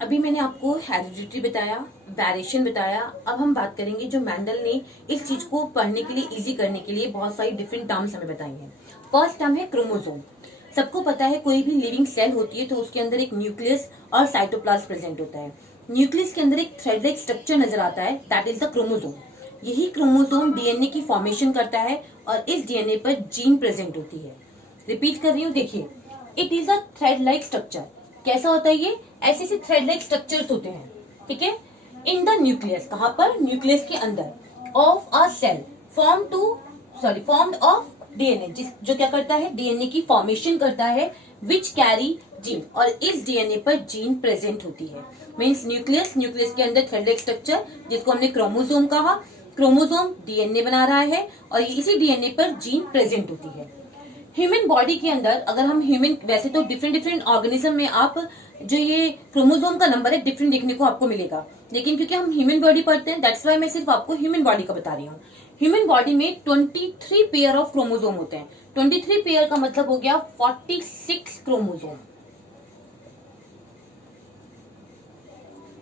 अभी मैंने आपको हेरिडिटी बताया, वेरिएशन बताया। अब हम बात करेंगे जो मेंडल ने इस चीज को पढ़ने के लिए, इजी करने के लिए बहुत सारी डिफरेंट टर्म्स हमें बताई हैं। फर्स्ट टर्म है क्रोमोसोम। सबको पता है कोई भी लिविंग सेल होती है तो उसके अंदर एक न्यूक्लियस और साइटोप्लाज्म प्रेजेंट होता है। न्यूक्लियस के अंदर एक थ्रेड लाइक स्ट्रक्चर नजर आता है, दैट इज द क्रोमोसोम। यही क्रोमोसोम डीएनए की फॉर्मेशन करता है और इस डीएनए पर जीन प्रेजेंट होती है। रिपीट कर रही हूँ, देखिए, it is a thread like structure. कैसा होता है ये? ऐसे ऐसे थ्रेड लाइक स्ट्रक्चर्स होते हैं, ठीक है, इन द न्यूक्लियस। कहां पर? न्यूक्लियस के अंदर of a cell formed of DNA, जो क्या करता है? डीएनए की फॉर्मेशन करता है, विच कैरी जीन, और इस डीएनए पर जीन प्रेजेंट होती है। मीन्स न्यूक्लियस के अंदर थ्रेड लाइक स्ट्रक्चर, जिसको हमने क्रोमोसोम कहा। क्रोमोसोम डीएनए बना रहा है और इसी डीएनए पर जीन प्रेजेंट होती है। ह्यूमन बॉडी के अंदर अगर हम वैसे तो डिफरेंट डिफरेंट ऑर्गेनिज्म में आप जो ये क्रोमोसोम का नंबर है डिफरेंट देखने को आपको मिलेगा, लेकिन क्योंकि हम ह्यूमन बॉडी पढ़ते हैं, दैट्स वाई मैं सिर्फ आपको ह्यूमन बॉडी का बता रही हूँ। ह्यूमन बॉडी में 23 पेयर ऑफ क्रोमोसोम होते हैं। 23 पेयर का मतलब हो गया 46 क्रोमोसोम,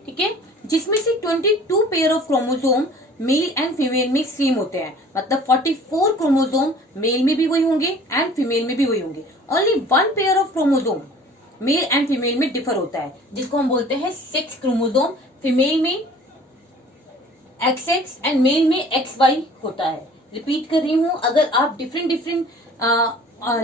ठीक है, जिसमें से 22 pair of chromosome male and female में सेम होते हैं। मतलब 44 क्रोमोसोम मेल में भी वही होंगे एंड फीमेल में भी वही होंगे। Only 1 pair of chromosome male and female में डिफर होता है, जिसको हम बोलते हैं सेक्स क्रोमोसोम। फीमेल में XX एंड मेल में XY होता है। रिपीट कर रही हूं, अगर आप डिफरेंट डिफरेंट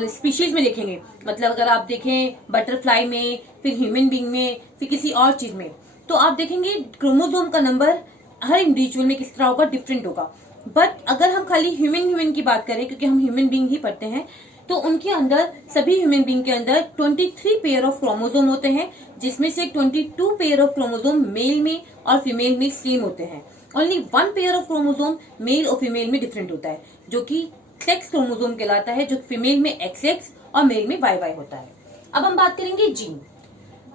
स्पीशीज में देखेंगे, मतलब अगर आप देखें बटरफ्लाई में, फिर ह्यूमन बीइंग में, फिर किसी और चीज में, तो आप देखेंगे क्रोमोसोम का नंबर हर इंडिविजुअल में किस तरह होगा, डिफरेंट होगा। बट अगर हम खाली ह्यूमन की बात करें, क्योंकि हम ह्यूमन बीइंग ही पढ़ते हैं, तो उनके अंदर, सभी ह्यूमन बीइंग के अंदर 23 पेयर ऑफ क्रोमोसोम होते हैं, जिसमें से 22 पेयर ऑफ क्रोमोसोम मेल में और फीमेल में सेम होते हैं। Only 1 pair of chromosome male और फीमेल में डिफरेंट होता है, जो कि सेक्स क्रोमोसोम कहलाता है, जो फीमेल में XX और मेल में YY होता है। अब हम बात करेंगे gene.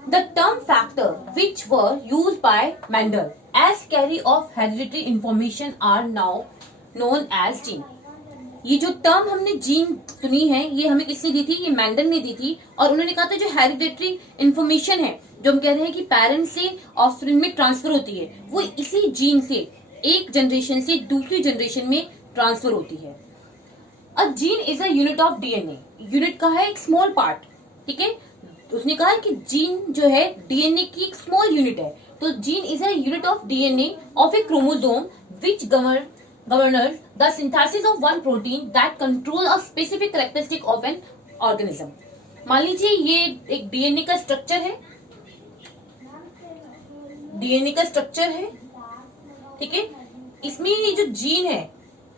The term factor which were used by Mendel as carry of hereditary information are now known as gene. ये जो टर्म हमने जीन सुनी है, ये हमें किसने दी थी? ये मेंडल ने दी थी। और उन्होंने कहा था जो हेरिडिटरी इंफॉर्मेशन है, जो हम कह रहे हैं कि पेरेंट्स से ऑफस्प्रिंग में ट्रांसफर होती है, वो इसी जीन से एक जनरेशन से दूसरी जनरेशन में ट्रांसफर होती है। A gene is a unit of DNA. Unit का है एक स्मॉल पार्ट, ठीक है। उसने कहा कि जीन जो है डीएनए की एक स्मॉल यूनिट है, तो gene is a unit of DNA of A chromosome which governs the synthesis of one protein that control a specific characteristic of an organism. मान लीजिए ये एक डीएनए का स्ट्रक्चर है, डीएनए का स्ट्रक्चर है, ठीक है। इसमें ये जो जीन है,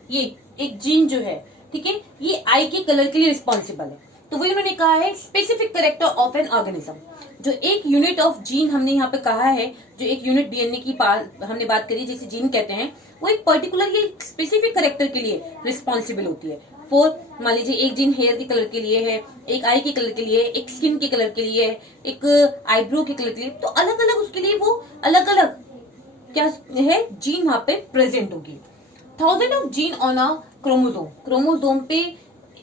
ये एक जीन जो है, ठीक है, ये आई के कलर के लिए रिस्पॉन्सिबल है। तो वही उन्होंने कहा है specific character of an organism. जो एक यूनिट ऑफ जीन हमने यहाँ पे कहा है, जो एक यूनिट डीएनए की हमने बात करी, जिसे जीन कहते हैं, वो एक पर्टिकुलर ये स्पेसिफिक कैरेक्टर के लिए रिस्पॉन्सिबल होती है। मान लीजिए एक जीन हेयर के कलर के लिए है, एक आई के कलर के लिए, एक स्किन के कलर के लिए, एक आईब्रो के कलर के लिए, तो अलग अलग उसके लिए वो अलग अलग क्या है, जीन वहां पे प्रेजेंट होगी। 1000 of gene on a chromosome. Chromosome पे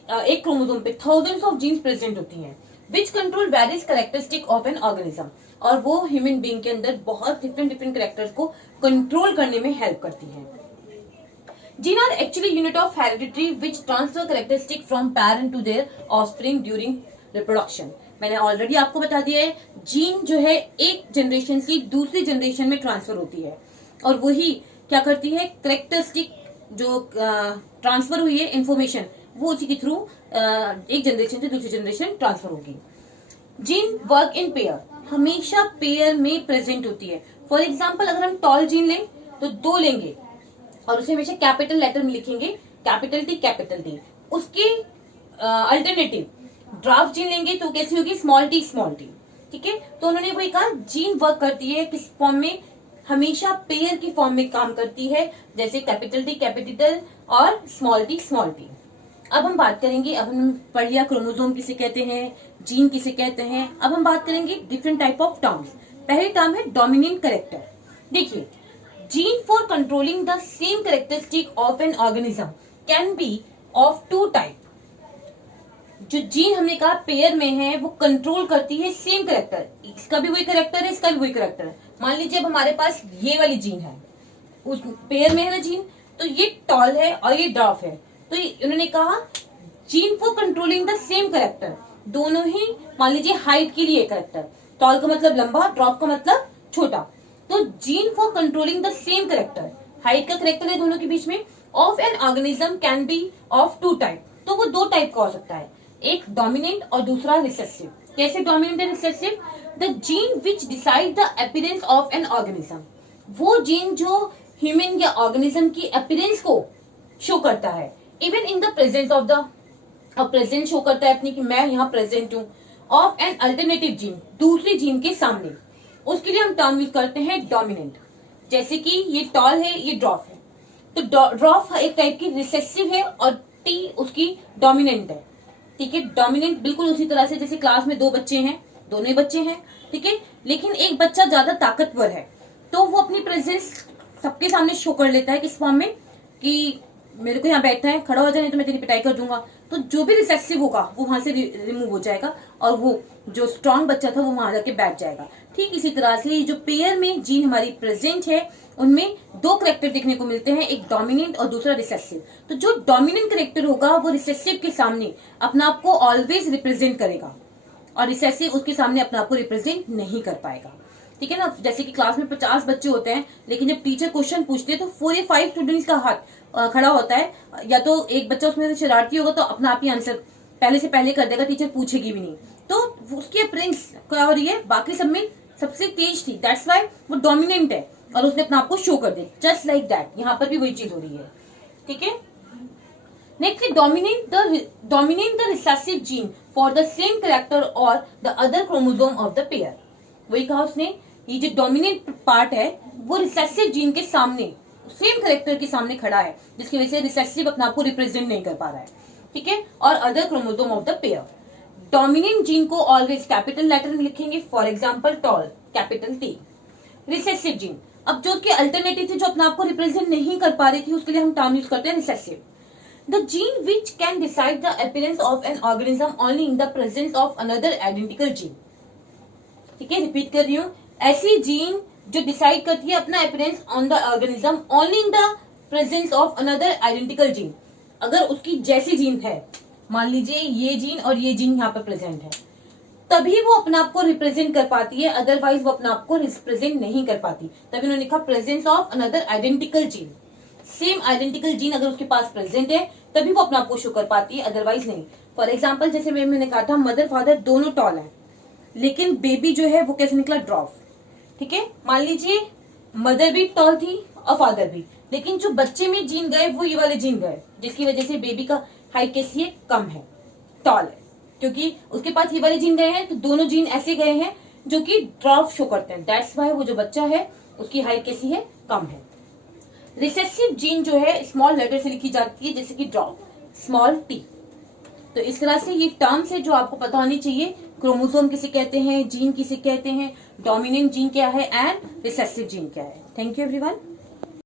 एक क्रोमोसोम पे थाउजेंड्स ऑफ जीन्स प्रेजेंट होती हैं, which control various characteristic of an organism. और वो ह्यूमन बीइंग के अंदर बहुत डिफरेंट डिफरेंट कैरेक्टर्स को कंट्रोल करने में हेल्प करती हैं। Gene are actually unit of heredity which transfer characteristic from parent to their offspring during reproduction. मैंने ऑलरेडी आपको बता दिया है, जीन जो है एक जनरेशन से दूसरी जनरेशन में ट्रांसफर होती है, और वही क्या करती है, कैरेक्टरिस्टिक जो ट्रांसफर हुई है इंफॉर्मेशन, वो उसी के थ्रू एक जनरेशन से दूसरी जनरेशन ट्रांसफर होगी। जीन वर्क इन पेयर, हमेशा पेयर में प्रेजेंट होती है। फॉर एग्जाम्पल, अगर हम टॉल जीन लें तो 2 लेंगे और उसे हमेशा कैपिटल लेटर में लिखेंगे, कैपिटल टी। उसके अल्टरनेटिव ड्राफ्ट जीन लेंगे तो कैसी होगी, स्मॉल टी, ठीक है। तो उन्होंने वही कहा, जीन वर्क करती है किस फॉर्म में, हमेशा पेयर की फॉर्म में काम करती है, जैसे कैपिटल टी कैपिटल और स्मॉल टी। अब हम बात करेंगे, अब हम पढ़ लिया क्रोमोसोम किसे कहते हैं, जीन किसे कहते हैं। अब हम बात करेंगे डिफरेंट टाइप ऑफ टर्म्स। पहली टर्म है डोमिनेंट कैरेक्टर। देखिए, gene for controlling the same characteristic of an organism can be of 2 type. जो जीन हमने कहा पेयर में है वो कंट्रोल करती है सेम करेक्टर, इसका भी वही करेक्टर है, इसका भी वही करेक्टर है। मान लीजिए अब हमारे पास ये वाली जीन है, उस पेयर में है ना जीन, तो ये टॉल है और ये ड्वार्फ है, तो उन्होंने कहा gene for controlling the same character, दोनों ही मान लीजिए हाइट के लिए करेक्टर, टॉल का मतलब लंबा, ड्वार्फ का मतलब छोटा, तो gene for controlling the same character, height का करेक्टर है दोनों के बीच में, of an organism can be of two type, तो वो दो टाइप का हो सकता है, एक डोमिनेंट और दूसरा रिसेसिव। कैसे dominant and recessive? The gene which decide the appearance of an organism, वो जीन जो ह्यूमन या ऑर्गेनिज्म की अपीयरेंस को शो करता है, even in the presence of the, present show करता है अपनी कि मैं यहाँ प्रेजेंट हूँ, ऑफ एन अल्टरनेटिव जीन, दूसरी जीन के सामने, उसके लिए हम टर्म यूज करते हैं डोमिनेंट। जैसे कि ये टॉल है, ये ड्वार्फ है, तो ड्वार्फ एक टाइप की रिसेसिव है और टी उसकी डोमिनेंट है, ठीक है। डोमिनेंट बिल्कुल उसी तरह से जैसे क्लास में दो बच्चे हैं, दोनों ही बच्चे हैं, ठीक है, लेकिन एक बच्चा ज्यादा ताकतवर है तो वो अपनी प्रेजेंस सबके सामने शो कर लेता है, किस फॉर्म में कि मेरे को यहाँ बैठना है, खड़ा हो जाए नहीं तो मैं तेरी पिटाई कर दूंगा, तो जो भी रिसेसिव होगा वो वहां से रिमूव हो जाएगा और वो जो स्ट्रांग बच्चा था वो वहां जाके बैठ जाएगा। ठीक इसी तरह से जो पेयर में जीन हमारी प्रेजेंट है उनमें दो करेक्टर देखने को मिलते हैं, एक डोमिनेंट और दूसरा रिसेसिव। तो जो डोमिनेंट करेक्टर होगा वो रिसेसिव के सामने अपना आप को ऑलवेज रिप्रेजेंट करेगा और रिसेसिव उसके सामने अपने आप को रिप्रेजेंट नहीं कर पाएगा, ठीक है ना। जैसे कि क्लास में 50 बच्चे होते हैं, लेकिन जब टीचर क्वेश्चन पूछते हैं तो 4 या 5 स्टूडेंट्स का हाथ खड़ा होता है, या तो एक बच्चा उसमें शरारती होगा तो अपना आप ही आंसर पहले से पहले कर देगा, टीचर पूछेगी भी नहीं, तो उसकी अपीयरेंस क्या हो रही है, बाकी सब में सबसे तेज थी, दैट्स वाई वो डोमिनेंट है और उसने अपना आपको शो कर दिया, जस्ट लाइक दैट यहाँ पर भी वही चीज हो रही है, ठीक है। Next, dominate the recessive gene for the same character और the other chromosome of the pair. वही कहा उसने, ये जो डोमिनेंट पार्ट है वो रिसेसिव जीन के सामने सेम कैरेक्टर के सामने खड़ा है, जिसकी वजह से रिसेसिव अपने आप को रिप्रेजेंट नहीं कर पा रहा है, ठीक है, और other chromosome of the pair. Dominant gene को ऑलवेज कैपिटल लेटर में लिखेंगे, for example toll capital T. Recessive gene, अब जो कि अल्टरनेटिव थी, जो अपने आप को रिप्रेजेंट नहीं कर पा रही थी, उसके लिए हम टर्म यूज करते हैं recessive. The gene which can decide the appearance of an organism only in the presence of another identical gene, ठीक है, रिपीट कर रही हूँ, ऐसी जीन जो डिसाइड करती है अपना appearance on the organism only in the presence of another identical gene. अगर उसकी जैसी जीन है, मान लीजिए ये जीन और ये जीन यहाँ पर प्रेजेंट है, तभी वो अपने आप को रिप्रेजेंट कर पाती है, अदरवाइज वो अपने आप को रिप्रेजेंट नहीं कर पाती। तभी उन्होंने लिखा presence of another identical gene, same identical gene अगर उसके पास प्रेजेंट है तभी वो अपने आप को शो कर पाती है, अदरवाइज नहीं। फॉर एग्जाम्पल जैसे मैंने कहा था मदर फादर दोनों टॉल है, लेकिन बेबी जो है वो कैसे निकला, ड्वार्फ, ठीक है। मान लीजिए मदर भी टॉल थी और फादर भी, लेकिन जो बच्चे में जीन गए वो ये वाले जीन गए, जिसकी वजह से बेबी का हाइट कैसी है, कम है, टॉल है, क्योंकि उसके पास ये वाले जीन गए हैं, तो दोनों जीन ऐसे गए हैं जो कि ड्वार्फ शो करते हैं, दैट्स वाई वो जो बच्चा है उसकी हाइट कैसी है, कम है। रिसेसिव जीन जो है स्मॉल लेटर से लिखी जाती है, जैसे कि ड्वार्फ, स्मॉल टी। तो इस तरह से ये टर्म्स है जो आपको पता होनी चाहिए, क्रोमोसोम किसे कहते हैं, जीन किसे कहते हैं, डोमिनेंट जीन क्या है एंड रिसेसिव जीन क्या है। Thank you everyone.